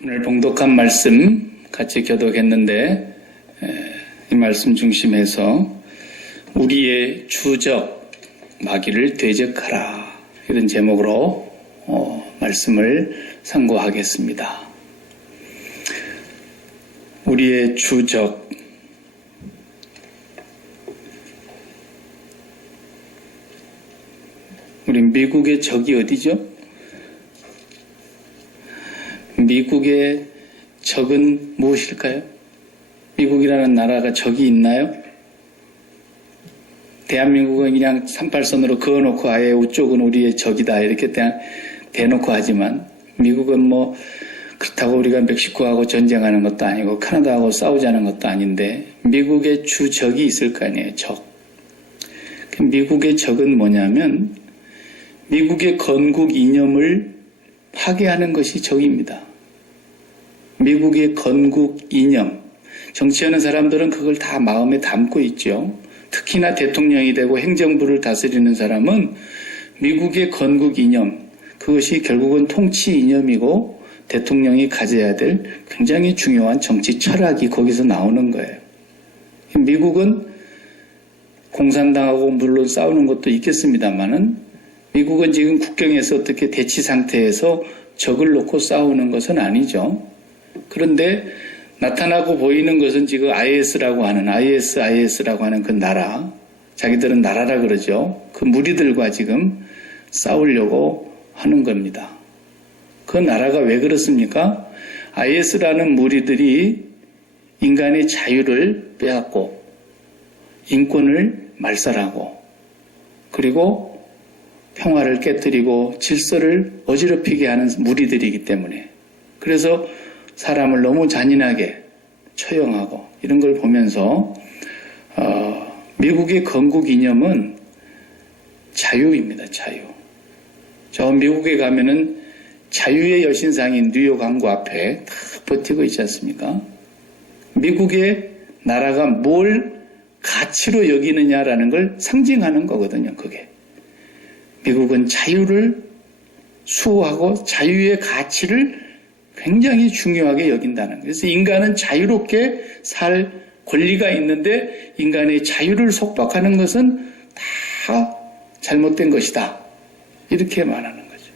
오늘 봉독한 말씀 같이 교독했는데 이 말씀 중심에서 우리의 주적 마귀를 대적하라 이런 제목으로 말씀을 상고하겠습니다. 우리의 주적 우리 미국의 적이 어디죠? 미국의 적은 무엇일까요? 미국이라는 나라가 적이 있나요? 대한민국은 그냥 38선으로 그어놓고 아예 우쪽은 우리의 적이다 이렇게 대놓고 하지만 미국은 그렇다고 우리가 멕시코하고 전쟁하는 것도 아니고 캐나다하고 싸우자는 것도 아닌데 미국의 주적이 있을 거 아니에요. 적. 미국의 적은 뭐냐면 미국의 건국 이념을 파괴하는 것이 적입니다. 미국의 건국 이념, 정치하는 사람들은 그걸 다 마음에 담고 있죠. 특히나 대통령이 되고 행정부를 다스리는 사람은 미국의 건국 이념, 그것이 결국은 통치 이념이고 대통령이 가져야 될 굉장히 중요한 정치 철학이 거기서 나오는 거예요. 미국은 공산당하고 물론 싸우는 것도 있겠습니다만은 미국은 지금 국경에서 어떻게 대치 상태에서 적을 놓고 싸우는 것은 아니죠. 그런데 나타나고 보이는 것은 지금 IS라고 하는 그 나라, 자기들은 나라라 그러죠. 그 무리들과 지금 싸우려고 하는 겁니다. 그 나라가 왜 그렇습니까? IS라는 무리들이 인간의 자유를 빼앗고 인권을 말살하고 그리고 평화를 깨뜨리고 질서를 어지럽히게 하는 무리들이기 때문에 그래서 사람을 너무 잔인하게 처형하고 이런 걸 보면서 미국의 건국 이념은 자유입니다. 자유. 저 미국에 가면은 자유의 여신상인 뉴욕 항구 앞에 다 버티고 있지 않습니까? 미국의 나라가 뭘 가치로 여기느냐라는 걸 상징하는 거거든요. 그게. 미국은 자유를 수호하고 자유의 가치를 굉장히 중요하게 여긴다는 거예요. 그래서 인간은 자유롭게 살 권리가 있는데 인간의 자유를 속박하는 것은 다 잘못된 것이다. 이렇게 말하는 거죠.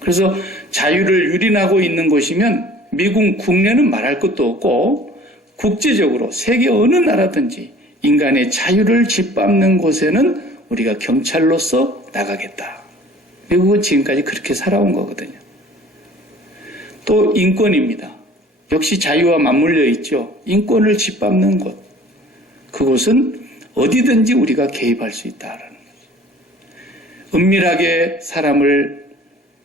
그래서 자유를 유린하고 있는 곳이면 미국 국내는 말할 것도 없고 국제적으로 세계 어느 나라든지 인간의 자유를 짓밟는 곳에는 우리가 경찰로서 나가겠다. 미국은 지금까지 그렇게 살아온 거거든요. 또 인권입니다. 역시 자유와 맞물려 있죠. 인권을 짓밟는 곳. 그곳은 어디든지 우리가 개입할 수 있다라는 거죠. 은밀하게 사람을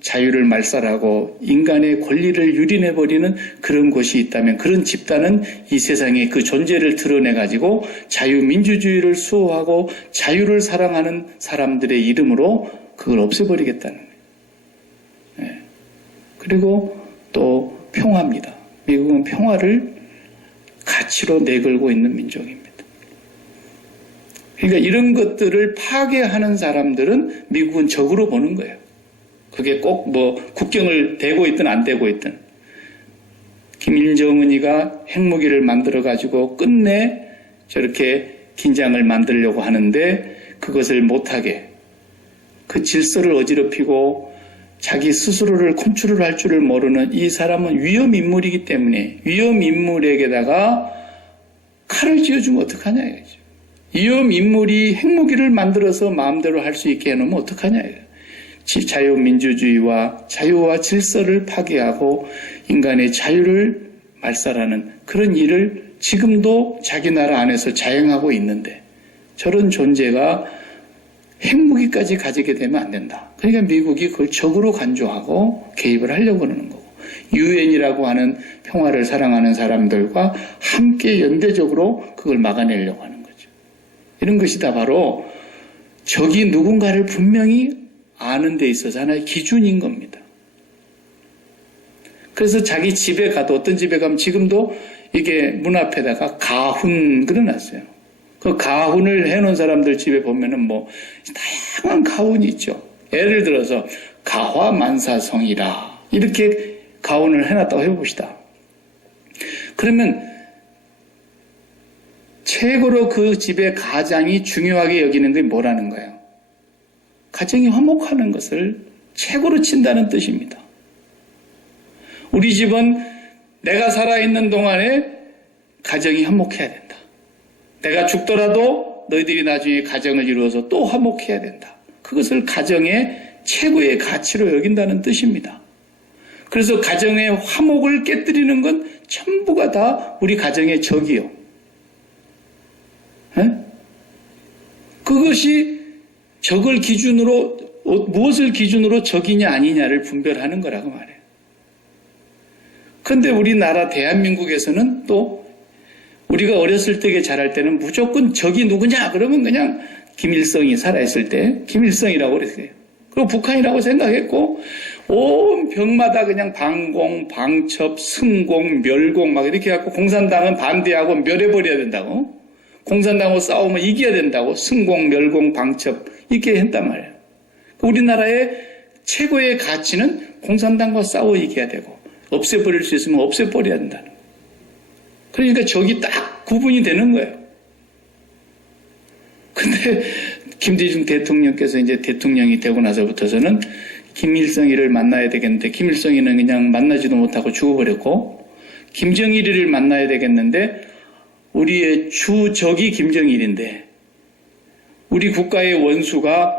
자유를 말살하고 인간의 권리를 유린해버리는 그런 곳이 있다면 그런 집단은 이 세상에 그 존재를 드러내가지고 자유민주주의를 수호하고 자유를 사랑하는 사람들의 이름으로 그걸 없애버리겠다는 거예요. 네. 그리고 또 평화입니다. 미국은 평화를 가치로 내걸고 있는 민족입니다. 그러니까 이런 것들을 파괴하는 사람들은 미국은 적으로 보는 거예요. 그게 꼭 국경을 대고 있든 안 대고 있든. 김일정은이가 핵무기를 만들어가지고 끝내 저렇게 긴장을 만들려고 하는데 그것을 못하게 그 질서를 어지럽히고 자기 스스로를 컨트롤할 줄을 모르는 이 사람은 위험인물이기 때문에 위험인물에게다가 칼을 쥐어주면 어떡하냐 이거죠. 위험인물이 핵무기를 만들어서 마음대로 할 수 있게 해놓으면 어떡하냐 이거죠. 자유민주주의와 자유와 질서를 파괴하고 인간의 자유를 말살하는 그런 일을 지금도 자기 나라 안에서 자행하고 있는데 저런 존재가 핵무기까지 가지게 되면 안 된다. 그러니까 미국이 그걸 적으로 간주하고 개입을 하려고 하는 거고 유엔이라고 하는 평화를 사랑하는 사람들과 함께 연대적으로 그걸 막아내려고 하는 거죠. 이런 것이 다 바로 적이 누군가를 분명히 아는 데 있어서 하나의 기준인 겁니다. 그래서 자기 집에 가도 어떤 집에 가면 지금도 이게 문 앞에다가 가훈 그려놨어요. 그 가훈을 해놓은 사람들 집에 보면은 다양한 가훈이 있죠. 예를 들어서 가화만사성이라 이렇게 가혼을 해놨다고 해봅시다. 그러면 최고로 그 집의 가장이 중요하게 여기는 게 뭐라는 거예요? 가정이 화목하는 것을 최고로 친다는 뜻입니다. 우리 집은 내가 살아있는 동안에 가정이 화목해야 된다. 내가 죽더라도 너희들이 나중에 가정을 이루어서 또 화목해야 된다. 그것을 가정의 최고의 가치로 여긴다는 뜻입니다. 그래서 가정의 화목을 깨뜨리는 건 전부가 다 우리 가정의 적이요. 에? 그것이 적을 기준으로, 무엇을 기준으로 적이냐 아니냐를 분별하는 거라고 말해요. 그런데 우리나라 대한민국에서는 또 우리가 어렸을 때 자랄 때는 무조건 적이 누구냐 그러면 그냥 김일성이 살아있을 때 김일성이라고 그랬어요. 그리고 북한이라고 생각했고 온 벽마다 그냥 방공, 방첩, 승공, 멸공 막 이렇게 해갖고 공산당은 반대하고 멸해버려야 된다고, 공산당하고 싸우면 이겨야 된다고 승공, 멸공, 방첩 이렇게 했단 말이에요. 우리나라의 최고의 가치는 공산당과 싸워 이겨야 되고 없애버릴 수 있으면 없애버려야 된다는 거예요. 그러니까 적이 딱 구분이 되는 거예요. 근데 김대중 대통령께서 이제 대통령이 되고 나서부터서는 김일성이를 만나야 되겠는데 김일성이는 그냥 만나지도 못하고 죽어버렸고, 김정일이를 만나야 되겠는데 우리의 주적이 김정일인데 우리 국가의 원수가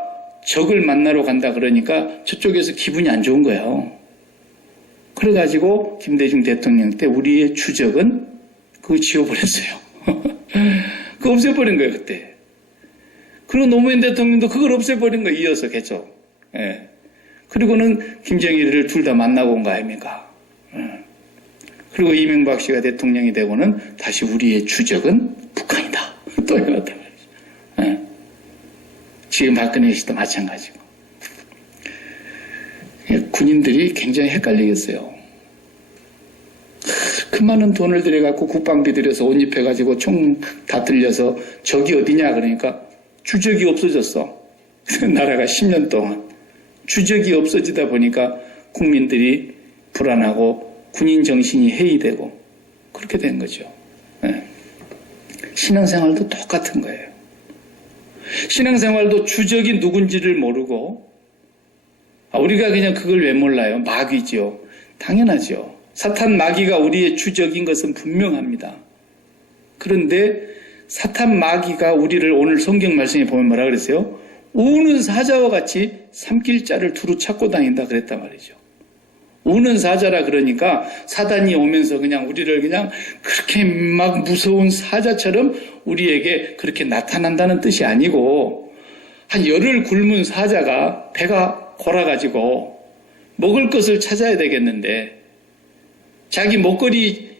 적을 만나러 간다 그러니까 저쪽에서 기분이 안 좋은 거예요. 그래가지고 김대중 대통령 때 우리의 주적은 그거 지워버렸어요. 그거 없애버린 거예요, 그때. 그리고 노무현 대통령도 그걸 없애버린 거예요, 이어서 계속. 예. 그리고는 김정일을 둘 다 만나고 온 거 아닙니까? 예. 그리고 이명박 씨가 대통령이 되고는 다시 우리의 주적은 북한이다. 또 해놨단 말이죠. 예. 지금 박근혜 씨도 마찬가지고. 군인들이 굉장히 헷갈리겠어요. 그 많은 돈을 들여갖고 국방비 들여서 옷 입혀가지고 총 다 들려서 적이 어디냐 그러니까 주적이 없어졌어. 나라가 10년 동안. 주적이 없어지다 보니까 국민들이 불안하고 군인 정신이 해이되고 그렇게 된 거죠. 네. 신앙생활도 똑같은 거예요. 신앙생활도 주적이 누군지를 모르고, 우리가 그냥 그걸 왜 몰라요? 마귀죠. 당연하죠. 사탄 마귀가 우리의 주적인 것은 분명합니다. 그런데 사탄 마귀가 우리를 오늘 성경 말씀에 보면 뭐라 그랬어요? 우는 사자와 같이 삼킬자를 두루 찾고 다닌다 그랬단 말이죠. 우는 사자라 그러니까 사단이 오면서 그냥 우리를 그냥 그렇게 막 무서운 사자처럼 우리에게 그렇게 나타난다는 뜻이 아니고, 한 열흘 굶은 사자가 배가 골아가지고 먹을 것을 찾아야 되겠는데 자기 먹거리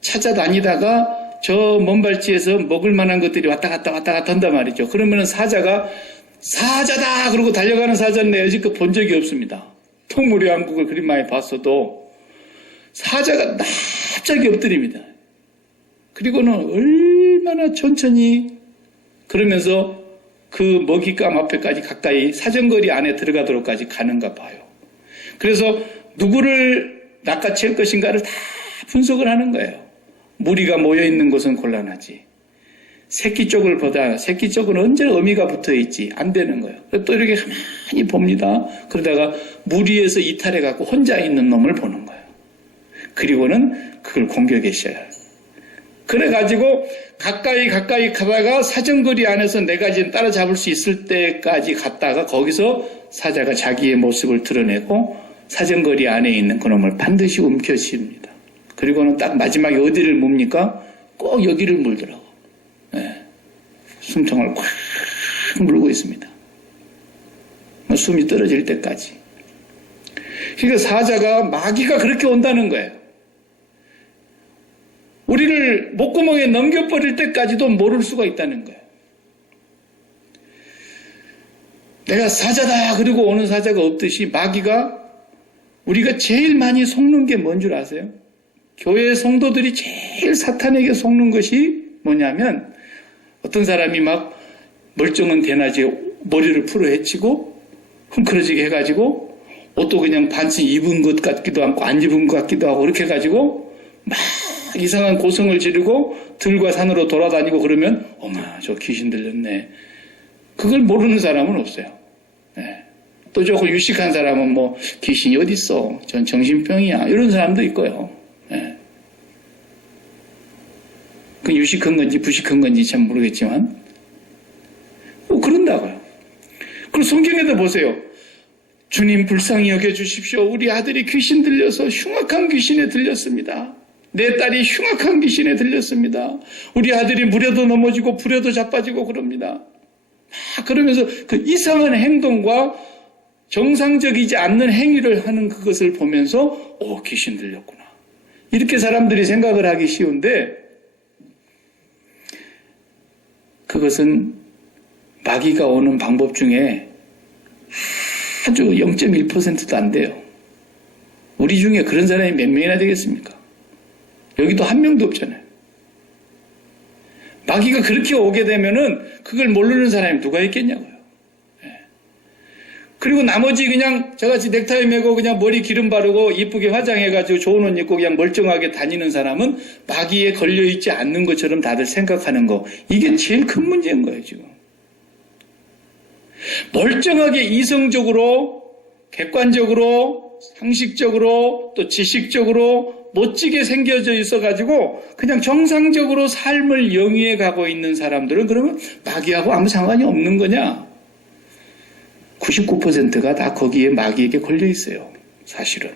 찾아다니다가 저 먼발치에서 먹을 만한 것들이 왔다 갔다 한단 말이죠. 그러면 사자가 사자다 그러고 달려가는 사자는 내가 여지껏 본 적이 없습니다. 동물의 왕국을 그리 많이 봤어도 사자가 납작이 엎드립니다. 그리고는 얼마나 천천히 그러면서 그 먹잇감 앞에까지 가까이 사정거리 안에 들어가도록까지 가는가 봐요. 그래서 누구를 낚아챌 것인가를 다 분석을 하는 거예요. 무리가 모여있는 곳은 곤란하지. 새끼 쪽을 보다 새끼 쪽은 언제 어미가 붙어있지. 안 되는 거예요. 또 이렇게 가만히 봅니다. 그러다가 무리에서 이탈해갖고 혼자 있는 놈을 보는 거예요. 그리고는 그걸 공격에 시작해요. 그래가지고 가까이 가다가 사정거리 안에서 내가 지금 따라잡을 수 있을 때까지 갔다가 거기서 사자가 자기의 모습을 드러내고 사정거리 안에 있는 그놈을 반드시 움켜쥡니다. 그리고는 딱 마지막에 어디를 뭡니까? 꼭 여기를 물더라고. 네. 숨통을 꽉 물고 있습니다. 숨이 떨어질 때까지. 그러니까 사자가 마귀가 그렇게 온다는 거예요. 우리를 목구멍에 넘겨버릴 때까지도 모를 수가 있다는 거예요. 내가 사자다 그리고 오는 사자가 없듯이 마귀가 우리가 제일 많이 속는 게 뭔 줄 아세요? 교회 성도들이 제일 사탄에게 속는 것이 뭐냐면 어떤 사람이 막 멀쩡한 대낮에 머리를 풀어 헤치고 흥크러지게 해가지고 옷도 그냥 반쯤 입은 것 같기도 하고 안 입은 것 같기도 하고 그렇게 해가지고 막 이상한 고성을 지르고 들과 산으로 돌아다니고 그러면 어머 저 귀신 들렸네. 그걸 모르는 사람은 없어요. 네. 또 조금 유식한 사람은 뭐 귀신이 어딨어 전 정신병이야 이런 사람도 있고요. 네. 그 유식한 건지 부식한 건지 참 모르겠지만 그런다고요. 그리고 성경에도 보세요. 주님 불쌍히 여겨주십시오. 우리 아들이 귀신 들려서 흉악한 귀신에 들렸습니다. 내 딸이 흉악한 귀신에 들렸습니다. 우리 아들이 물에도 넘어지고 불에도 자빠지고 그럽니다. 그러면서 그 이상한 행동과 정상적이지 않는 행위를 하는 그것을 보면서 귀신 들렸구나. 이렇게 사람들이 생각을 하기 쉬운데 그것은 마귀가 오는 방법 중에 아주 0.1%도 안 돼요. 우리 중에 그런 사람이 몇 명이나 되겠습니까? 여기도 한 명도 없잖아요. 마귀가 그렇게 오게 되면은 그걸 모르는 사람이 누가 있겠냐고요. 그리고 나머지 그냥 저같이 넥타이 메고 그냥 머리 기름 바르고 이쁘게 화장해가지고 좋은 옷 입고 그냥 멀쩡하게 다니는 사람은 마귀에 걸려있지 않는 것처럼 다들 생각하는 거. 이게 제일 큰 문제인 거예요, 지금. 멀쩡하게 이성적으로, 객관적으로, 상식적으로, 또 지식적으로 멋지게 생겨져 있어가지고 그냥 정상적으로 삶을 영위해 가고 있는 사람들은 그러면 마귀하고 아무 상관이 없는 거냐? 99%가 다 거기에 마귀에게 걸려 있어요. 사실은.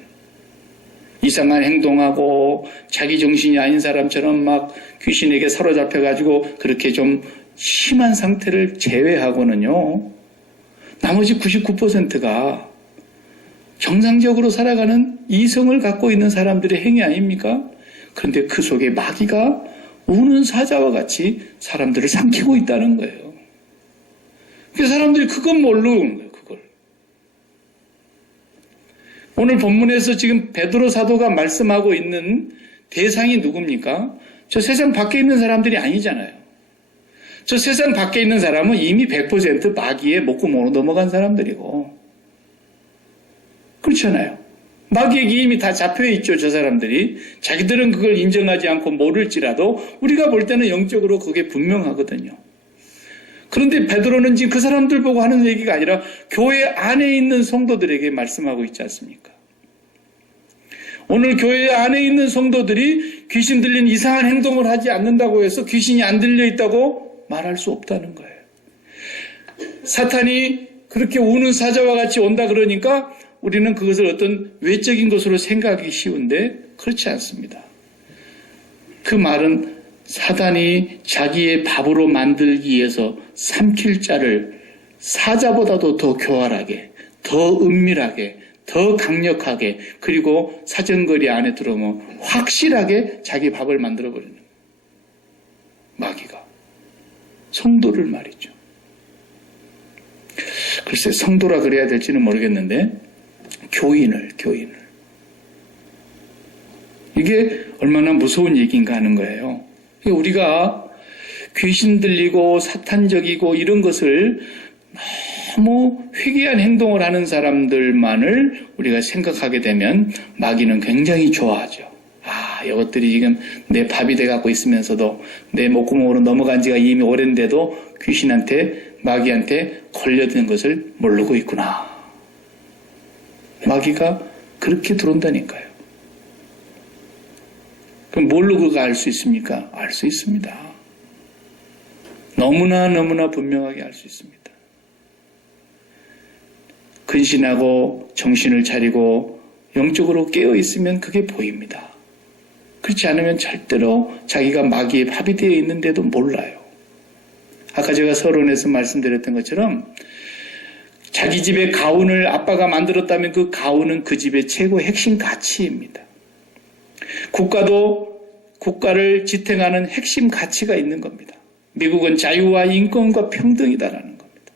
이상한 행동하고 자기 정신이 아닌 사람처럼 막 귀신에게 사로잡혀가지고 그렇게 좀 심한 상태를 제외하고는요. 나머지 99%가 정상적으로 살아가는 이성을 갖고 있는 사람들의 행위 아닙니까? 그런데 그 속에 마귀가 우는 사자와 같이 사람들을 삼키고 있다는 거예요. 그 사람들이 그건 모르는 거예요. 그걸. 오늘 본문에서 지금 베드로 사도가 말씀하고 있는 대상이 누굽니까? 저 세상 밖에 있는 사람들이 아니잖아요. 저 세상 밖에 있는 사람은 이미 100% 마귀의 목구멍으로 넘어간 사람들이고 그렇잖아요. 마귀에게 이미 다 잡혀있죠. 저 사람들이. 자기들은 그걸 인정하지 않고 모를지라도 우리가 볼 때는 영적으로 그게 분명하거든요. 그런데 베드로는 지금 그 사람들 보고 하는 얘기가 아니라 교회 안에 있는 성도들에게 말씀하고 있지 않습니까? 오늘 교회 안에 있는 성도들이 귀신 들린 이상한 행동을 하지 않는다고 해서 귀신이 안 들려 있다고 말할 수 없다는 거예요. 사탄이 그렇게 우는 사자와 같이 온다 그러니까 우리는 그것을 어떤 외적인 것으로 생각하기 쉬운데 그렇지 않습니다. 그 말은 사단이 자기의 밥으로 만들기 위해서 삼킬 자를 사자보다도 더 교활하게, 더 은밀하게, 더 강력하게 그리고 사정거리 안에 들어오면 확실하게 자기 밥을 만들어버리는 마귀가. 성도를 말이죠. 글쎄 성도라 그래야 될지는 모르겠는데 교인을 이게 얼마나 무서운 얘기인가 하는 거예요. 우리가 귀신 들리고 사탄적이고 이런 것을 너무 회개한 행동을 하는 사람들만을 우리가 생각하게 되면 마귀는 굉장히 좋아하죠. 이것들이 지금 내 밥이 돼갖고 있으면서도 내 목구멍으로 넘어간 지가 이미 오랜데도 귀신한테 마귀한테 걸려드는 것을 모르고 있구나. 마귀가 그렇게 들어온다니까요. 그럼 뭘로 그거 알 수 있습니까? 알 수 있습니다. 너무나 분명하게 알 수 있습니다. 근신하고 정신을 차리고 영적으로 깨어 있으면 그게 보입니다. 그렇지 않으면 절대로 자기가 마귀의 밥이 되어 있는데도 몰라요. 아까 제가 서론에서 말씀드렸던 것처럼 자기 집의 가훈을 아빠가 만들었다면 그 가훈은 그 집의 최고의 핵심 가치입니다. 국가도 국가를 지탱하는 핵심 가치가 있는 겁니다. 미국은 자유와 인권과 평등이다라는 겁니다.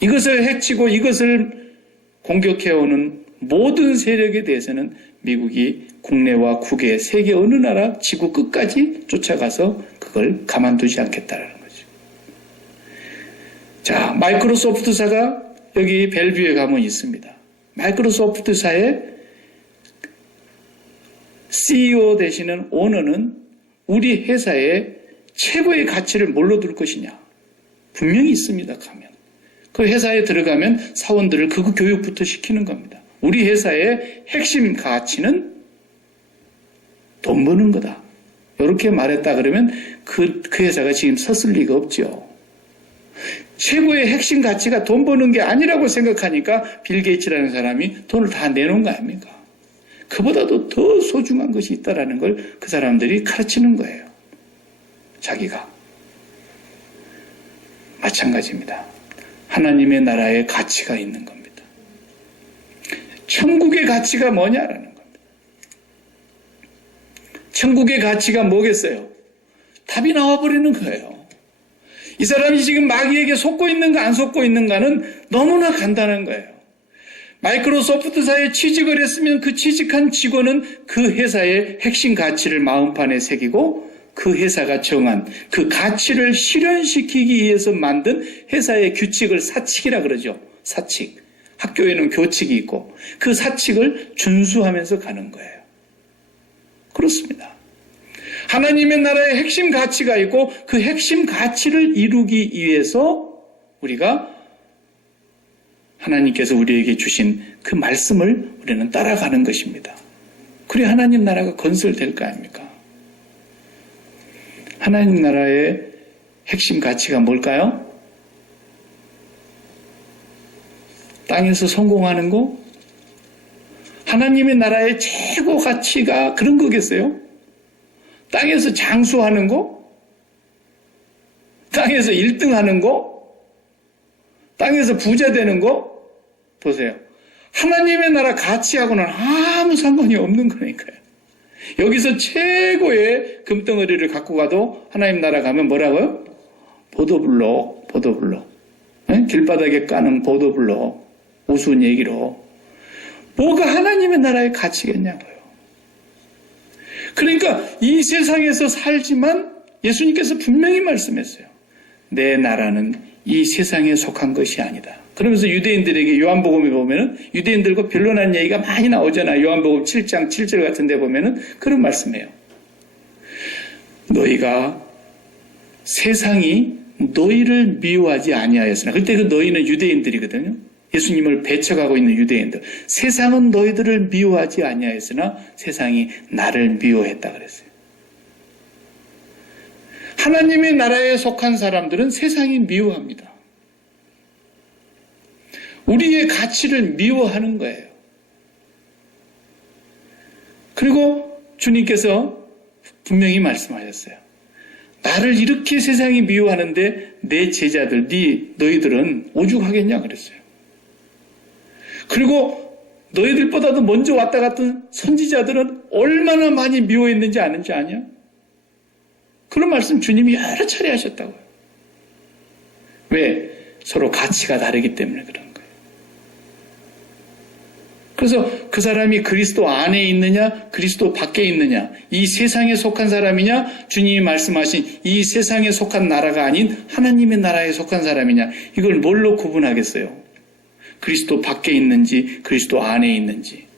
이것을 해치고 이것을 공격해오는 모든 세력에 대해서는 미국이 국내와 국외, 세계 어느 나라, 지구 끝까지 쫓아가서 그걸 가만두지 않겠다라는 거죠. 자, 마이크로소프트사가 여기 벨뷰에 가면 있습니다. 마이크로소프트사의 CEO 되시는 오너는 우리 회사의 최고의 가치를 뭘로 둘 것이냐? 분명히 있습니다. 가면. 그 회사에 들어가면 사원들을 그 교육부터 시키는 겁니다. 우리 회사의 핵심 가치는 돈 버는 거다. 이렇게 말했다 그러면 그 회사가 지금 섰을 리가 없죠. 최고의 핵심 가치가 돈 버는 게 아니라고 생각하니까 빌 게이츠라는 사람이 돈을 다 내놓은 거 아닙니까? 그보다도 더 소중한 것이 있다라는 걸 그 사람들이 가르치는 거예요. 자기가. 마찬가지입니다. 하나님의 나라에 가치가 있는 겁니다. 천국의 가치가 뭐냐라는 겁니다. 천국의 가치가 뭐겠어요? 답이 나와버리는 거예요. 이 사람이 지금 마귀에게 속고 있는가 안 속고 있는가는 너무나 간단한 거예요. 마이크로소프트사에 취직을 했으면 그 취직한 직원은 그 회사의 핵심 가치를 마음판에 새기고 그 회사가 정한 그 가치를 실현시키기 위해서 만든 회사의 규칙을 사칙이라 그러죠. 사칙. 학교에는 교칙이 있고 그 사칙을 준수하면서 가는 거예요. 그렇습니다. 하나님의 나라의 핵심 가치가 있고 그 핵심 가치를 이루기 위해서 우리가 하나님께서 우리에게 주신 그 말씀을 우리는 따라가는 것입니다. 그래 하나님 나라가 건설될 거 아닙니까? 하나님 나라의 핵심 가치가 뭘까요? 땅에서 성공하는 거? 하나님의 나라의 최고 가치가 그런 거겠어요? 땅에서 장수하는 거? 땅에서 1등 하는 거? 땅에서 부자 되는 거? 보세요. 하나님의 나라 가치하고는 아무 상관이 없는 거니까요. 여기서 최고의 금덩어리를 갖고 가도 하나님 나라 가면 뭐라고요? 보도블록. 네? 길바닥에 까는 보도블록. 우스운 얘기로. 뭐가 하나님의 나라의 가치겠냐고요. 그러니까 이 세상에서 살지만 예수님께서 분명히 말씀했어요. 내 나라는 이 세상에 속한 것이 아니다. 그러면서 유대인들에게 요한복음에 보면은 유대인들과 변론하는 얘기가 많이 나오잖아요. 요한복음 7장 7절 같은 데 보면은 그런 말씀이에요. 너희가 세상이 너희를 미워하지 아니하였으나 그때 그 너희는 유대인들이거든요. 예수님을 배척하고 있는 유대인들. 세상은 너희들을 미워하지 아니하였으나 세상이 나를 미워했다 그랬어요. 하나님의 나라에 속한 사람들은 세상이 미워합니다. 우리의 가치를 미워하는 거예요. 그리고 주님께서 분명히 말씀하셨어요. 나를 이렇게 세상이 미워하는데 내 제자들, 너희들은 오죽하겠냐 그랬어요. 그리고 너희들보다도 먼저 왔다 갔던 선지자들은 얼마나 많이 미워했는지 아는지 아냐? 그런 말씀 주님이 여러 차례 하셨다고요. 왜? 서로 가치가 다르기 때문에 그런 거예요. 그래서 그 사람이 그리스도 안에 있느냐, 그리스도 밖에 있느냐, 이 세상에 속한 사람이냐, 주님이 말씀하신 이 세상에 속한 나라가 아닌 하나님의 나라에 속한 사람이냐, 이걸 뭘로 구분하겠어요? 그리스도 밖에 있는지, 그리스도 안에 있는지.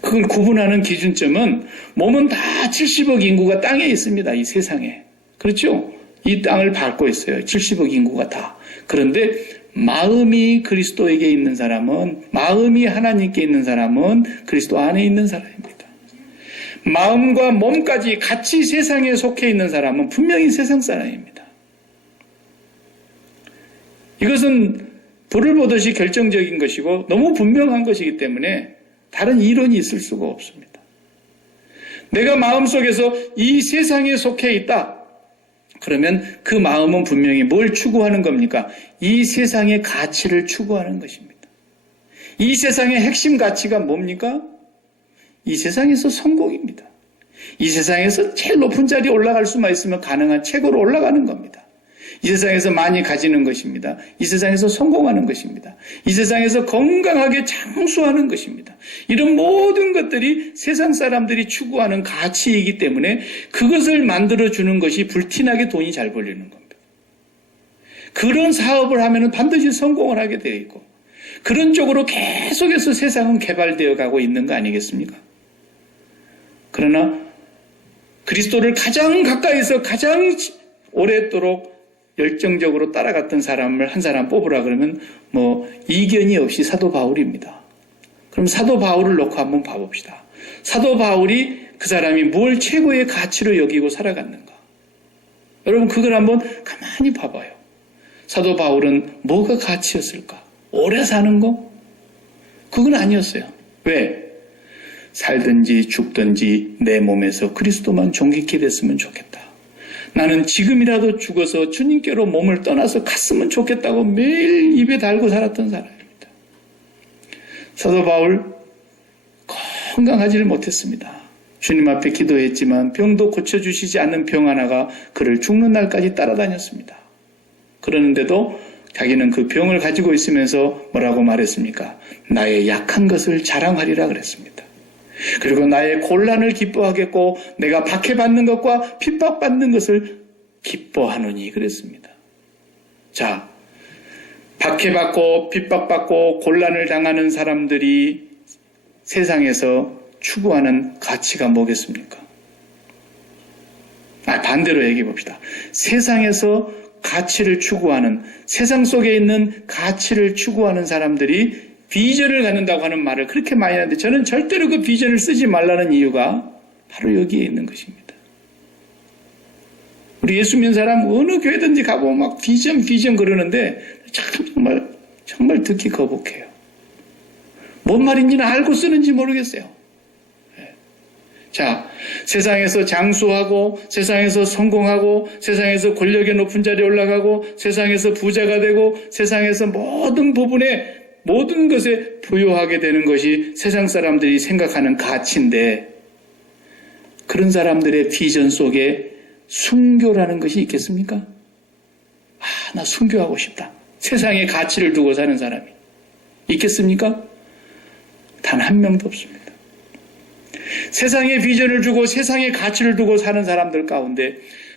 그걸 구분하는 기준점은 몸은 다 70억 인구가 땅에 있습니다. 이 세상에. 그렇죠? 이 땅을 밟고 있어요. 70억 인구가 다. 그런데 마음이 그리스도에게 있는 사람은, 마음이 하나님께 있는 사람은 그리스도 안에 있는 사람입니다. 마음과 몸까지 같이 세상에 속해 있는 사람은 분명히 세상 사람입니다. 이것은 불을 보듯이 결정적인 것이고 너무 분명한 것이기 때문에 다른 이론이 있을 수가 없습니다. 내가 마음속에서 이 세상에 속해 있다. 그러면 그 마음은 분명히 뭘 추구하는 겁니까? 이 세상의 가치를 추구하는 것입니다. 이 세상의 핵심 가치가 뭡니까? 이 세상에서 성공입니다. 이 세상에서 제일 높은 자리에 올라갈 수만 있으면 가능한 최고로 올라가는 겁니다. 이 세상에서 많이 가지는 것입니다. 이 세상에서 성공하는 것입니다. 이 세상에서 건강하게 장수하는 것입니다. 이런 모든 것들이 세상 사람들이 추구하는 가치이기 때문에 그것을 만들어주는 것이 불티나게 돈이 잘 벌리는 겁니다. 그런 사업을 하면 반드시 성공을 하게 되어 있고 그런 쪽으로 계속해서 세상은 개발되어 가고 있는 거 아니겠습니까? 그러나 그리스도를 가장 가까이서 가장 오랫도록 열정적으로 따라갔던 사람을 한 사람 뽑으라 그러면 이견이 없이 사도 바울입니다. 그럼 사도 바울을 놓고 한번 봐봅시다. 사도 바울이 그 사람이 뭘 최고의 가치로 여기고 살아갔는가? 여러분 그걸 한번 가만히 봐봐요. 사도 바울은 뭐가 가치였을까? 오래 사는 거? 그건 아니었어요. 왜? 살든지 죽든지 내 몸에서 그리스도만 존귀케 됐으면 좋겠다. 나는 지금이라도 죽어서 주님께로 몸을 떠나서 갔으면 좋겠다고 매일 입에 달고 살았던 사람입니다. 사도 바울 건강하지를 못했습니다. 주님 앞에 기도했지만 병도 고쳐주시지 않는 병 하나가 그를 죽는 날까지 따라다녔습니다. 그러는데도 자기는 그 병을 가지고 있으면서 뭐라고 말했습니까? 나의 약한 것을 자랑하리라 그랬습니다. 그리고 나의 곤란을 기뻐하겠고 내가 박해받는 것과 핍박받는 것을 기뻐하노니 그랬습니다. 자, 박해받고 핍박받고 곤란을 당하는 사람들이 세상에서 추구하는 가치가 뭐겠습니까? 반대로 얘기해 봅시다. 세상에서 가치를 추구하는, 세상 속에 있는 가치를 추구하는 사람들이 비전을 갖는다고 하는 말을 그렇게 많이 하는데 저는 절대로 그 비전을 쓰지 말라는 이유가 바로 여기에 있는 것입니다. 우리 예수 믿는 사람 어느 교회든지 가보면 막 비전 그러는데 정말 듣기 거북해요. 뭔 말인지는 알고 쓰는지 모르겠어요. 자, 세상에서 장수하고 세상에서 성공하고 세상에서 권력의 높은 자리에 올라가고 세상에서 부자가 되고 세상에서 모든 것에 부여하게 되는 것이 세상 사람들이 생각하는 가치인데 그런 사람들의 비전 속에 순교라는 것이 있겠습니까? 나 순교하고 싶다. 세상에 가치를 두고 사는 사람이 있겠습니까? 단 한 명도 없습니다. 세상에 비전을 주고 세상에 가치를 두고 사는 사람들 가운데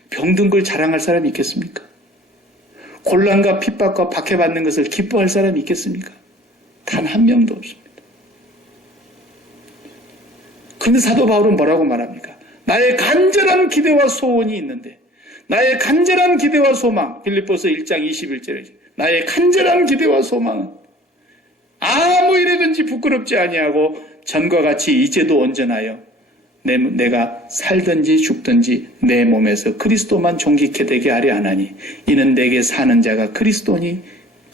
병든 걸 자랑할 사람이 있겠습니까? 곤란과 핍박과 박해받는 것을 기뻐할 사람이 있겠습니까? 단 한 명도 없습니다. 그런데 사도 바울은 뭐라고 말합니까? 나의 간절한 기대와 소원이 있는데 나의 간절한 기대와 소망 빌립보서 1장 21절에 나의 간절한 기대와 소망은 아무 일이든지 부끄럽지 아니하고 전과 같이 이제도 온전하여 내가 살든지 죽든지 내 몸에서 그리스도만 존귀케 되게 하려 하나니 이는 내게 사는 자가 그리스도니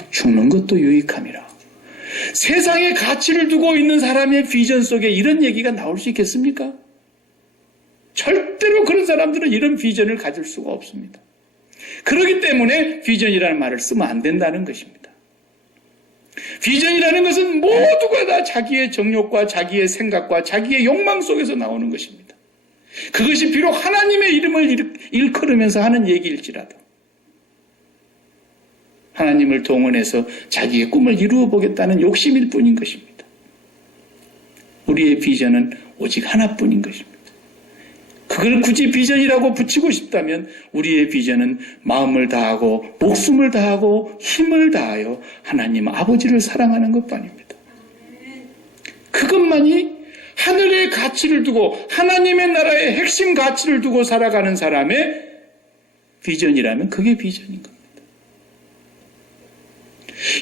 죽는 것도 유익함이라. 세상에 가치를 두고 있는 사람의 비전 속에 이런 얘기가 나올 수 있겠습니까? 절대로 그런 사람들은 이런 비전을 가질 수가 없습니다. 그렇기 때문에 비전이라는 말을 쓰면 안 된다는 것입니다. 비전이라는 것은 모두가 다 자기의 정욕과 자기의 생각과 자기의 욕망 속에서 나오는 것입니다. 그것이 비록 하나님의 이름을 일컬으면서 하는 얘기일지라도 하나님을 동원해서 자기의 꿈을 이루어 보겠다는 욕심일 뿐인 것입니다. 우리의 비전은 오직 하나뿐인 것입니다. 그걸 굳이 비전이라고 붙이고 싶다면 우리의 비전은 마음을 다하고 목숨을 다하고 힘을 다하여 하나님 아버지를 사랑하는 것뿐입니다. 그것만이 하늘의 가치를 두고 하나님의 나라의 핵심 가치를 두고 살아가는 사람의 비전이라면 그게 비전인 겁니다.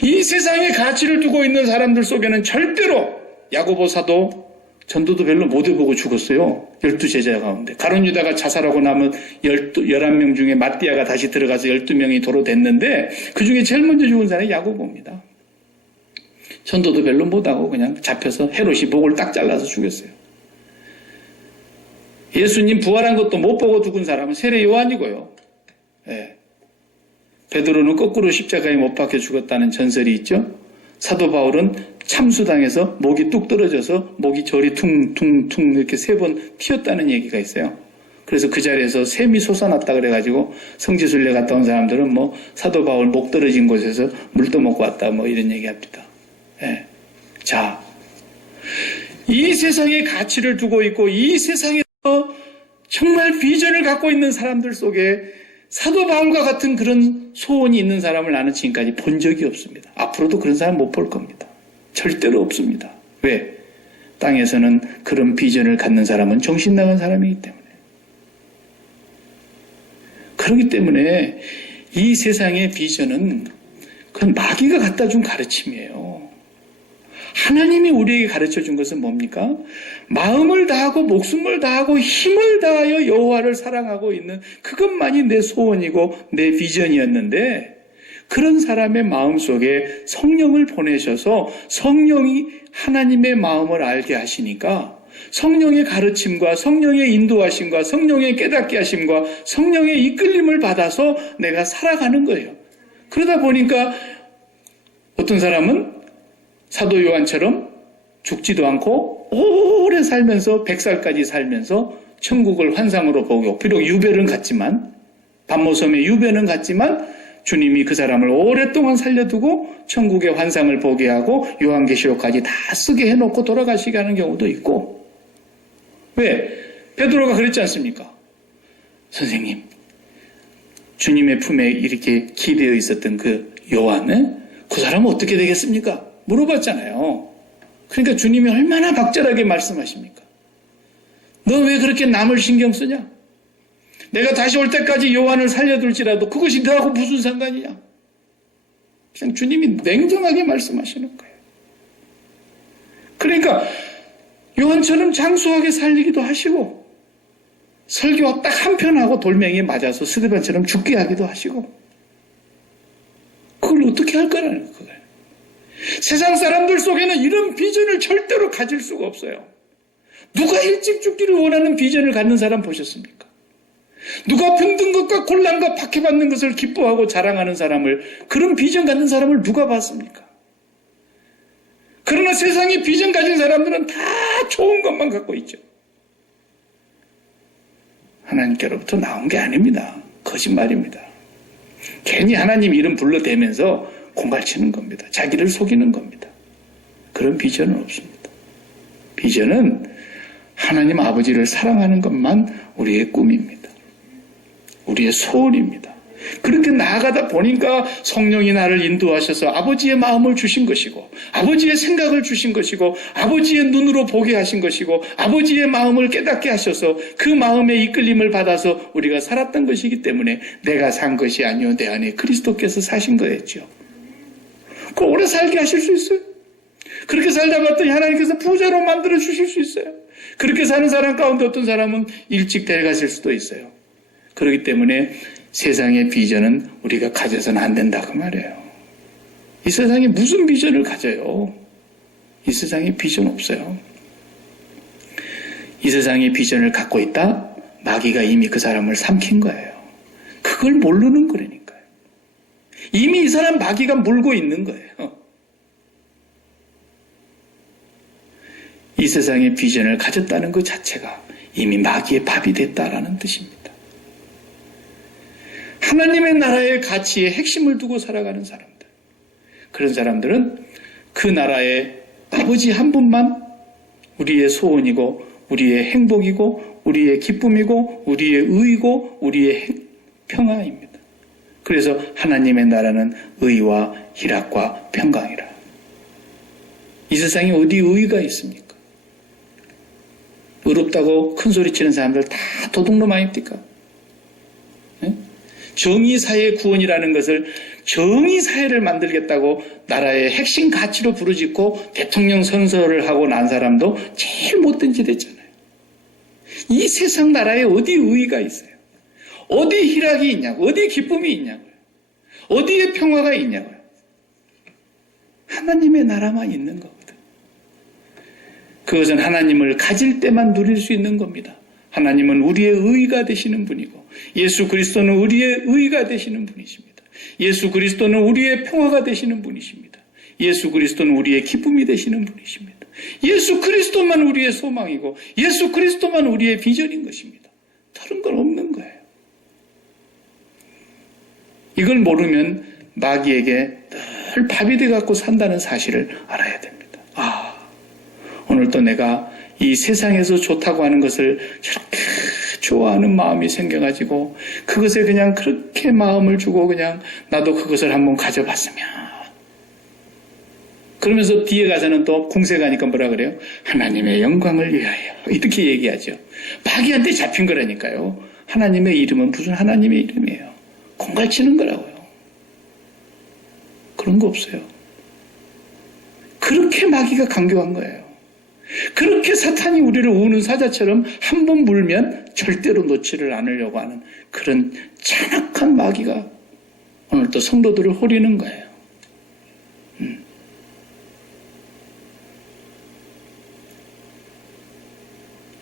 이 세상의 가치를 두고 있는 사람들 속에는 절대로 야고보 사도 전도도 별로 못 해보고 죽었어요. 12제자 가운데. 가룟 유다가 자살하고 나면 11명 중에 마띠아가 다시 들어가서 12명이 도로 됐는데 그 중에 제일 먼저 죽은 사람이 야고보입니다. 전도도 별로 못하고 그냥 잡혀서 헤롯이 목을 딱 잘라서 죽였어요. 예수님 부활한 것도 못 보고 죽은 사람은 세례 요한이고요. 네. 베드로는 거꾸로 십자가에 못 박혀 죽었다는 전설이 있죠. 사도 바울은 참수당해서 목이 뚝 떨어져서 목이 저리 퉁퉁퉁 이렇게 3번 튀었다는 얘기가 있어요. 그래서 그 자리에서 샘이 솟아났다 그래가지고 성지순례 갔다 온 사람들은 사도 바울 목 떨어진 곳에서 물도 먹고 왔다 이런 얘기합니다. 예. 자, 이 세상에 가치를 두고 있고 이 세상에서 정말 비전을 갖고 있는 사람들 속에 사도 바울과 같은 그런 소원이 있는 사람을 나는 지금까지 본 적이 없습니다. 앞으로도 그런 사람 못 볼 겁니다. 절대로 없습니다. 왜? 땅에서는 그런 비전을 갖는 사람은 정신 나간 사람이기 때문에. 그렇기 때문에 이 세상의 비전은 그건 마귀가 갖다 준 가르침이에요. 하나님이 우리에게 가르쳐 준 것은 뭡니까? 마음을 다하고 목숨을 다하고 힘을 다하여 여호와를 사랑하고 있는 그것만이 내 소원이고 내 비전이었는데, 그런 사람의 마음속에 성령을 보내셔서 성령이 하나님의 마음을 알게 하시니까 성령의 가르침과 성령의 인도하심과 성령의 깨닫게 하심과 성령의 이끌림을 받아서 내가 살아가는 거예요. 그러다 보니까 어떤 사람은 사도 요한처럼 죽지도 않고 오래 살면서 100살까지 살면서 천국을 환상으로 보고, 비록 유배는 갔지만, 반모섬의 유배는 갔지만 주님이 그 사람을 오랫동안 살려두고 천국의 환상을 보게 하고 요한계시록까지 다 쓰게 해놓고 돌아가시게 하는 경우도 있고. 왜? 베드로가 그랬지 않습니까? 선생님, 주님의 품에 이렇게 기대어 있었던 그 요한은 그 사람은 어떻게 되겠습니까? 물어봤잖아요. 그러니까 주님이 얼마나 박절하게 말씀하십니까? 너 왜 그렇게 남을 신경 쓰냐? 내가 다시 올 때까지 요한을 살려둘지라도 그것이 너하고 무슨 상관이냐? 그냥 주님이 냉정하게 말씀하시는 거예요. 그러니까 요한처럼 장수하게 살리기도 하시고, 설교 딱 한편하고 돌멩이에 맞아서 스데반처럼 죽게 하기도 하시고, 그걸 어떻게 할 거라는 거예요. 세상 사람들 속에는 이런 비전을 절대로 가질 수가 없어요. 누가 일찍 죽기를 원하는 비전을 갖는 사람 보셨습니까? 누가 병든 것과 곤란과 박해받는 것을 기뻐하고 자랑하는 사람을, 그런 비전 갖는 사람을 누가 봤습니까? 그러나 세상에 비전 가진 사람들은 다 좋은 것만 갖고 있죠. 하나님께로부터 나온 게 아닙니다. 거짓말입니다. 괜히 하나님 이름 불러대면서 공갈치는 겁니다. 자기를 속이는 겁니다. 그런 비전은 없습니다. 비전은 하나님 아버지를 사랑하는 것만 우리의 꿈입니다. 우리의 소원입니다. 그렇게 나아가다 보니까 성령이 나를 인도하셔서 아버지의 마음을 주신 것이고, 아버지의 생각을 주신 것이고, 아버지의 눈으로 보게 하신 것이고, 아버지의 마음을 깨닫게 하셔서 그 마음의 이끌림을 받아서 우리가 살았던 것이기 때문에 내가 산 것이 아니요 내 안에 그리스도께서 사신 거였죠. 그 오래 살게 하실 수 있어요. 그렇게 살다 봤더니 하나님께서 부자로 만들어 주실 수 있어요. 그렇게 사는 사람 가운데 어떤 사람은 일찍 데려가실 수도 있어요. 그렇기 때문에 세상의 비전은 우리가 가져서는 안 된다 그 말이에요. 이 세상에 무슨 비전을 가져요? 이 세상에 비전 없어요. 이 세상에 비전을 갖고 있다? 마귀가 이미 그 사람을 삼킨 거예요. 그걸 모르는 거라니까요. 이미 이 사람 마귀가 물고 있는 거예요. 이 세상의 비전을 가졌다는 것 자체가 이미 마귀의 밥이 됐다라는 뜻입니다. 하나님의 나라의 가치에 핵심을 두고 살아가는 사람들, 그런 사람들은 그 나라의 아버지 한 분만 우리의 소원이고 우리의 행복이고 우리의 기쁨이고 우리의 의이고 우리의 평화입니다. 그래서 하나님의 나라는 의와 희락과 평강이라. 이 세상에 어디 의가 있습니까? 의롭다고 큰소리치는 사람들 다 도둑놈 아닙니까? 정의사회 구원이라는 것을, 정의사회를 만들겠다고 나라의 핵심 가치로 부르짖고 대통령 선서를 하고 난 사람도 제일 못된 짓 했잖아요. 이 세상 나라에 어디 의의가 있어요? 어디 희락이 있냐고, 어디 기쁨이 있냐고요, 어디에 평화가 있냐고요. 하나님의 나라만 있는 거거든. 그것은 하나님을 가질 때만 누릴 수 있는 겁니다. 하나님은 우리의 의가 되시는 분이고, 예수 그리스도는 우리의 의가 되시는 분이십니다. 예수 그리스도는 우리의 평화가 되시는 분이십니다. 예수 그리스도는 우리의 기쁨이 되시는 분이십니다. 예수 그리스도만 우리의 소망이고 예수 그리스도만 우리의 비전인 것입니다. 다른 건 없는 거예요. 이걸 모르면 마귀에게 늘 밥이 돼갖고 산다는 사실을 알아야 됩니다. 오늘 또 내가 이 세상에서 좋다고 하는 것을 저렇게 좋아하는 마음이 생겨가지고 그것에 그냥 그렇게 마음을 주고 그냥 나도 그것을 한번 가져봤으면, 그러면서 뒤에 가서는 또 궁세 가니까 뭐라 그래요? 하나님의 영광을 위하여. 이렇게 얘기하죠. 마귀한테 잡힌 거라니까요. 하나님의 이름은 무슨 하나님의 이름이에요. 공갈치는 거라고요. 그런 거 없어요. 그렇게 마귀가 강교한 거예요. 그렇게 사탄이 우리를 우는 사자처럼 한 번 물면 절대로 놓지를 않으려고 하는 그런 잔악한 마귀가 오늘 또 성도들을 호리는 거예요.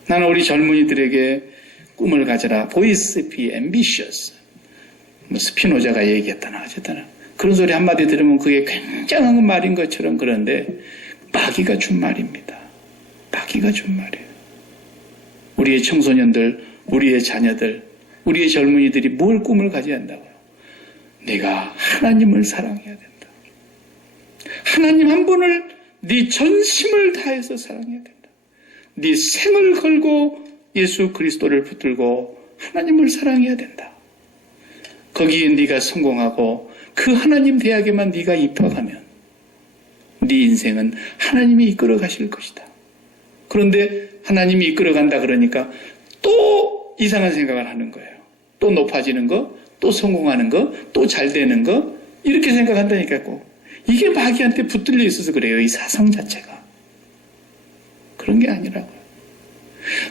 나는 우리 젊은이들에게 꿈을 가져라. Boys be ambitious. 스피노자가 얘기했다나 어쨌거나 그런 소리 한마디 들으면 그게 굉장한 말인 것처럼 그런데 마귀가 준 말입니다. 마귀가 준 말이에요. 우리의 청소년들, 우리의 자녀들, 우리의 젊은이들이 뭘 꿈을 가져야 한다고요? 내가 하나님을 사랑해야 된다. 하나님 한 분을 네 전심을 다해서 사랑해야 된다. 네 생을 걸고 예수 그리스도를 붙들고 하나님을 사랑해야 된다. 거기에 네가 성공하고 그 하나님 대학에만 네가 입학하면 네 인생은 하나님이 이끌어 가실 것이다. 그런데 하나님이 이끌어 간다 그러니까 또 이상한 생각을 하는 거예요. 또 높아지는 거, 또 성공하는 거, 또 잘 되는 거 이렇게 생각한다니까 꼭. 이게 마귀한테 붙들려 있어서 그래요. 이 사상 자체가. 그런 게 아니라고요.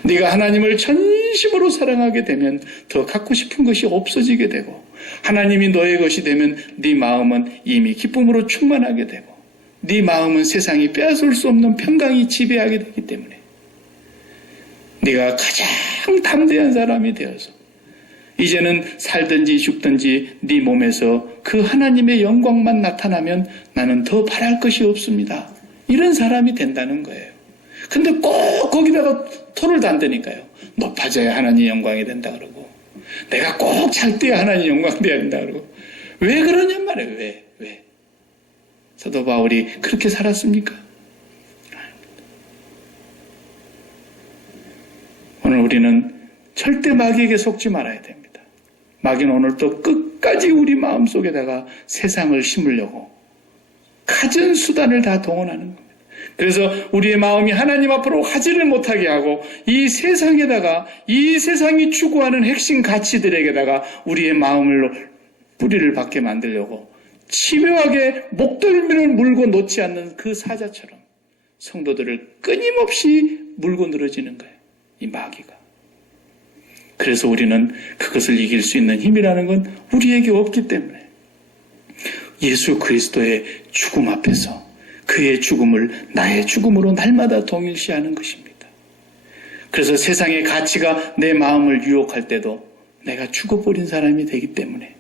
네가 하나님을 전심으로 사랑하게 되면 더 갖고 싶은 것이 없어지게 되고 하나님이 너의 것이 되면 네 마음은 이미 기쁨으로 충만하게 되고 네 마음은 세상이 빼앗을 수 없는 평강이 지배하게 되기 때문에 네가 가장 담대한 사람이 되어서 이제는 살든지 죽든지 네 몸에서 그 하나님의 영광만 나타나면 나는 더 바랄 것이 없습니다. 이런 사람이 된다는 거예요. 근데 꼭 거기다가 토를 단다니까요. 높아져야 하나님 영광이 된다 그러고 내가 꼭 잘 때야 하나님 영광 돼야 된다 그러고 왜 그러냔 말이에요. 왜? 사도 바울이 그렇게 살았습니까? 오늘 우리는 절대 마귀에게 속지 말아야 됩니다. 마귀는 오늘 또 끝까지 우리 마음속에다가 세상을 심으려고 갖은 수단을 다 동원하는 겁니다. 그래서 우리의 마음이 하나님 앞으로 가지를 못하게 하고 이 세상에다가 이 세상이 추구하는 핵심 가치들에게다가 우리의 마음을 뿌리를 박게 만들려고 치묘하게 목덜미를 물고 놓지 않는 그 사자처럼 성도들을 끊임없이 물고 늘어지는 거예요. 이 마귀가. 그래서 우리는 그것을 이길 수 있는 힘이라는 건 우리에게 없기 때문에 예수 그리스도의 죽음 앞에서 그의 죽음을 나의 죽음으로 날마다 동일시하는 것입니다. 그래서 세상의 가치가 내 마음을 유혹할 때도 내가 죽어버린 사람이 되기 때문에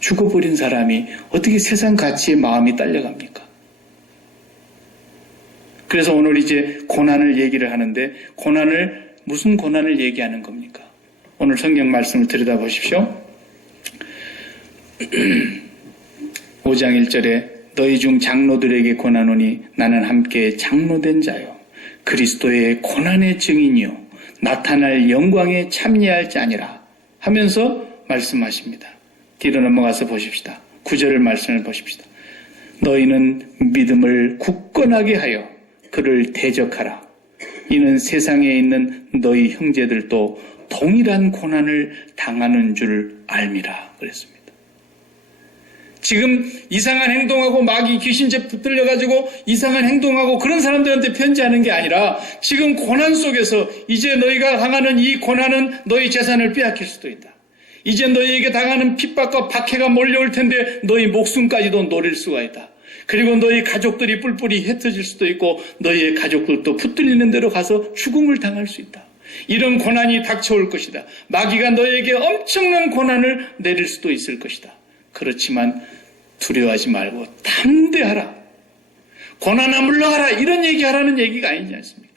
죽어버린 사람이 어떻게 세상 가치에 마음이 딸려갑니까? 그래서 오늘 이제 고난을 얘기를 하는데 무슨 고난을 얘기하는 겁니까? 오늘 성경 말씀을 들여다보십시오. 5장 1절에 너희 중 장로들에게 권하노니 나는 함께 장로된 자요 그리스도의 고난의 증인이요 나타날 영광에 참여할 자니라 하면서 말씀하십니다. 뒤로 넘어가서 보십시다. 9절 말씀을 보십시다. 너희는 믿음을 굳건하게 하여 그를 대적하라. 이는 세상에 있는 너희 형제들도 동일한 고난을 당하는 줄 알미라 그랬습니다. 지금 이상한 행동하고 마귀 귀신죄 붙들려가지고 이상한 행동하고 그런 사람들한테 편지하는 게 아니라 지금 고난 속에서 이제 너희가 당하는 이 고난은 너희 재산을 빼앗길 수도 있다. 이제 너희에게 당하는 핍박과 박해가 몰려올 텐데 너희 목숨까지도 노릴 수가 있다. 그리고 너희 가족들이 뿔뿔이 흩어질 수도 있고 너희의 가족들도 붙들리는 대로 가서 죽음을 당할 수 있다. 이런 고난이 닥쳐올 것이다. 마귀가 너희에게 엄청난 고난을 내릴 수도 있을 것이다. 그렇지만 두려워하지 말고 담대하라. 고난아 물러가라. 이런 얘기하라는 얘기가 아니지 않습니까?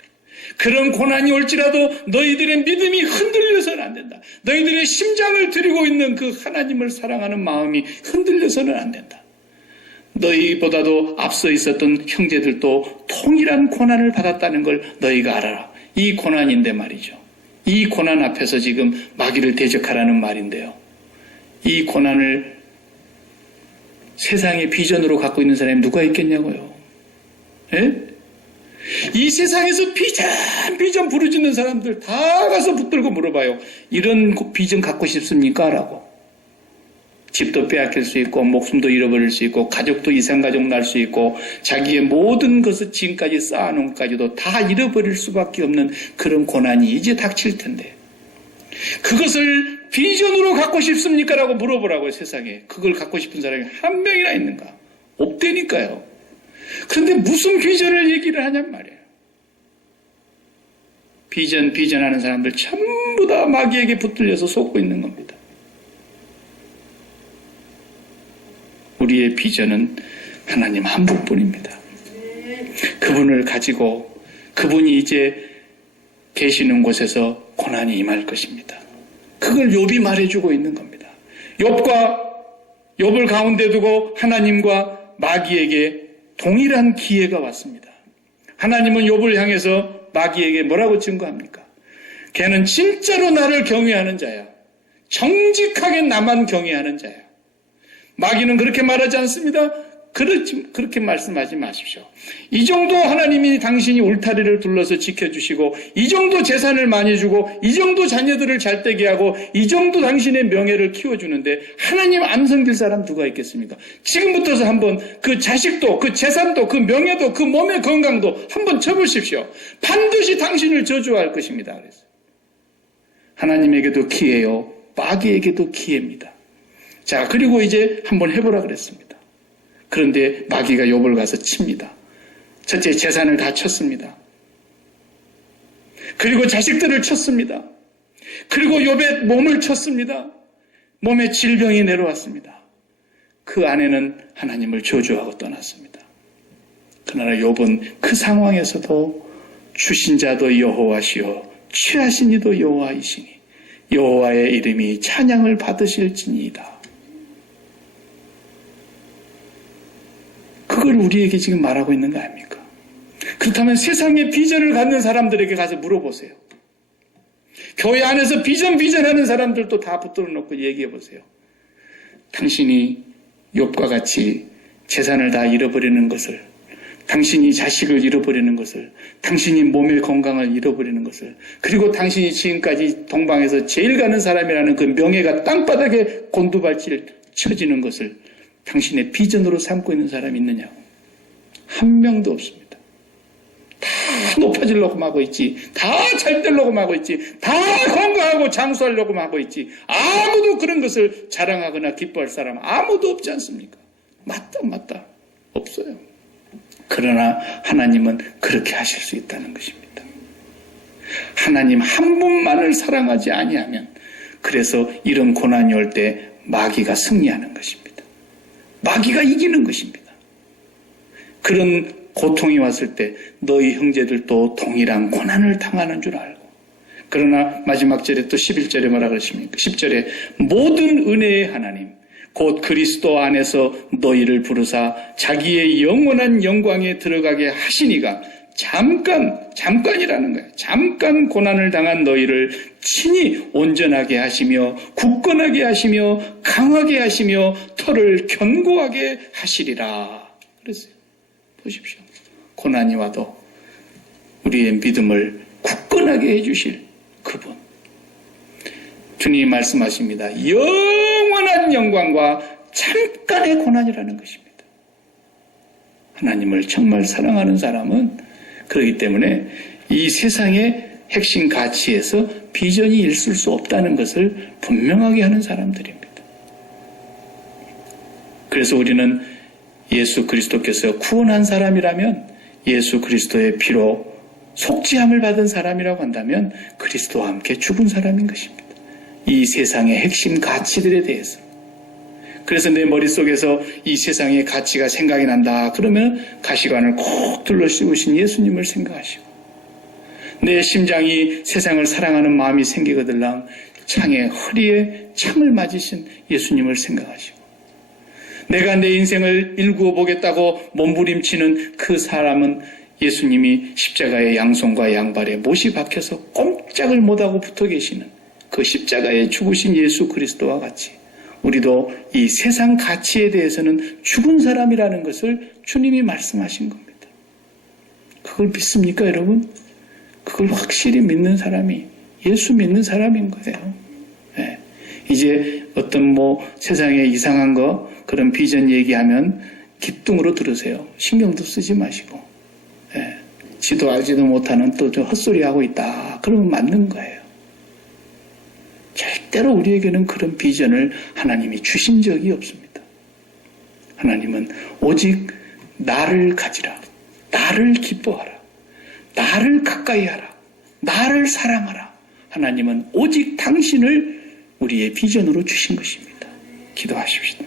그런 고난이 올지라도 너희들의 믿음이 흔들려서는 안 된다. 너희들의 심장을 들이고 있는 그 하나님을 사랑하는 마음이 흔들려서는 안 된다. 너희보다도 앞서 있었던 형제들도 동일한 고난을 받았다는 걸 너희가 알아라. 이 고난인데 말이죠. 이 고난 앞에서 지금 마귀를 대적하라는 말인데요. 이 고난을 세상의 비전으로 갖고 있는 사람이 누가 있겠냐고요. 예? 이 세상에서 비전 부르짖는 사람들 다 가서 붙들고 물어봐요. 이런 비전 갖고 싶습니까? 라고. 집도 빼앗길 수 있고 목숨도 잃어버릴 수 있고 가족도 이산가족 날 수 있고 자기의 모든 것을 지금까지 쌓아놓은 것까지도 다 잃어버릴 수밖에 없는 그런 고난이 이제 닥칠 텐데 그것을 비전으로 갖고 싶습니까? 라고 물어보라고요. 세상에. 그걸 갖고 싶은 사람이 한 명이나 있는가? 없다니까요. 그런데 무슨 비전을 얘기를 하냔 말이에요. 비전하는 사람들 전부 다 마귀에게 붙들려서 속고 있는 겁니다. 우리의 비전은 하나님 한 분뿐입니다. 그분을 가지고 그분이 이제 계시는 곳에서 고난이 임할 것입니다. 그걸 욥이 말해주고 있는 겁니다. 욥을 가운데 두고 하나님과 마귀에게 동일한 기회가 왔습니다. 하나님은 욥을 향해서 마귀에게 뭐라고 증거합니까? 걔는 진짜로 나를 경외하는 자야. 정직하게 나만 경외하는 자야. 마귀는 그렇게 말하지 않습니다. 그렇게 말씀하지 마십시오. 이 정도 하나님이 당신이 울타리를 둘러서 지켜주시고 이 정도 재산을 많이 주고 이 정도 자녀들을 잘 되게 하고 이 정도 당신의 명예를 키워주는데 하나님 안 섬길 사람 누가 있겠습니까? 지금부터서 한번 그 자식도 그 재산도 그 명예도 그 몸의 건강도 한번 쳐보십시오. 반드시 당신을 저주할 것입니다. 그래서 하나님에게도 기회요 마귀에게도 기회입니다. 자, 그리고 이제 한번 해보라 그랬습니다. 그런데 마귀가 욥을 가서 칩니다. 첫째 재산을 다 쳤습니다. 그리고 자식들을 쳤습니다. 그리고 욥의 몸을 쳤습니다. 몸에 질병이 내려왔습니다. 그 아내는 하나님을 저주하고 떠났습니다. 그러나 욥은 그 상황에서도 주신 자도 여호와시요 취하신 이도 여호와이시니 여호와의 이름이 찬양을 받으실지니이다. 그걸 우리에게 지금 말하고 있는 거 아닙니까? 그렇다면 세상에 비전을 갖는 사람들에게 가서 물어보세요. 교회 안에서 비전하는 사람들도 다 붙들어 놓고 얘기해 보세요. 당신이 욥과 같이 재산을 다 잃어버리는 것을, 당신이 자식을 잃어버리는 것을, 당신이 몸의 건강을 잃어버리는 것을, 그리고 당신이 지금까지 동방에서 제일 가는 사람이라는 그 명예가 땅바닥에 곤두발질 쳐지는 것을 당신의 비전으로 삼고 있는 사람이 있느냐고. 한 명도 없습니다. 다 높아지려고 하고 있지. 다 잘 되려고 하고 있지. 다 건강하고 장수하려고 하고 있지. 아무도 그런 것을 자랑하거나 기뻐할 사람 아무도 없지 않습니까? 맞다. 없어요. 그러나 하나님은 그렇게 하실 수 있다는 것입니다. 하나님 한 분만을 사랑하지 아니하면 그래서 이런 고난이 올 때 마귀가 승리하는 것입니다. 마귀가 이기는 것입니다. 그런 고통이 왔을 때 너희 형제들도 동일한 고난을 당하는 줄 알고 그러나 마지막 절에 또 11절에 뭐라 그러십니까? 10절에 모든 은혜의 하나님 곧 그리스도 안에서 너희를 부르사 자기의 영원한 영광에 들어가게 하시니가 잠깐이라는 거예요. 잠깐 고난을 당한 너희를 친히 온전하게 하시며 굳건하게 하시며 강하게 하시며 털을 견고하게 하시리라. 그랬어요. 보십시오. 고난이 와도 우리의 믿음을 굳건하게 해주실 그분. 주님이 말씀하십니다. 영원한 영광과 잠깐의 고난이라는 것입니다. 하나님을 정말 사랑하는 사람은 그렇기 때문에 이 세상의 핵심 가치에서 비전이 있을 수 없다는 것을 분명하게 하는 사람들입니다. 그래서 우리는 예수 그리스도께서 구원한 사람이라면 예수 그리스도의 피로 속죄함을 받은 사람이라고 한다면 그리스도와 함께 죽은 사람인 것입니다. 이 세상의 핵심 가치들에 대해서. 그래서 내 머릿속에서 이 세상의 가치가 생각이 난다. 그러면 가시관을 콕 둘러 씌우신 예수님을 생각하시고 내 심장이 세상을 사랑하는 마음이 생기거들랑 창에 허리에 창을 맞으신 예수님을 생각하시고 내가 내 인생을 일구어 보겠다고 몸부림치는 그 사람은 예수님이 십자가의 양손과 양발에 못이 박혀서 꼼짝을 못하고 붙어 계시는 그 십자가에 죽으신 예수 그리스도와 같이 우리도 이 세상 가치에 대해서는 죽은 사람이라는 것을 주님이 말씀하신 겁니다. 그걸 믿습니까, 여러분? 그걸 확실히 믿는 사람이 예수 믿는 사람인 거예요. 네. 이제 어떤 세상에 이상한 거 그런 비전 얘기하면 기뚱으로 들으세요. 신경도 쓰지 마시고. 네. 지도 알지도 못하는 또 좀 헛소리하고 있다. 그러면 맞는 거예요. 절대로 우리에게는 그런 비전을 하나님이 주신 적이 없습니다. 하나님은 오직 나를 가지라. 나를 기뻐하라. 나를 가까이 하라. 나를 사랑하라. 하나님은 오직 당신을 우리의 비전으로 주신 것입니다. 기도하십시다.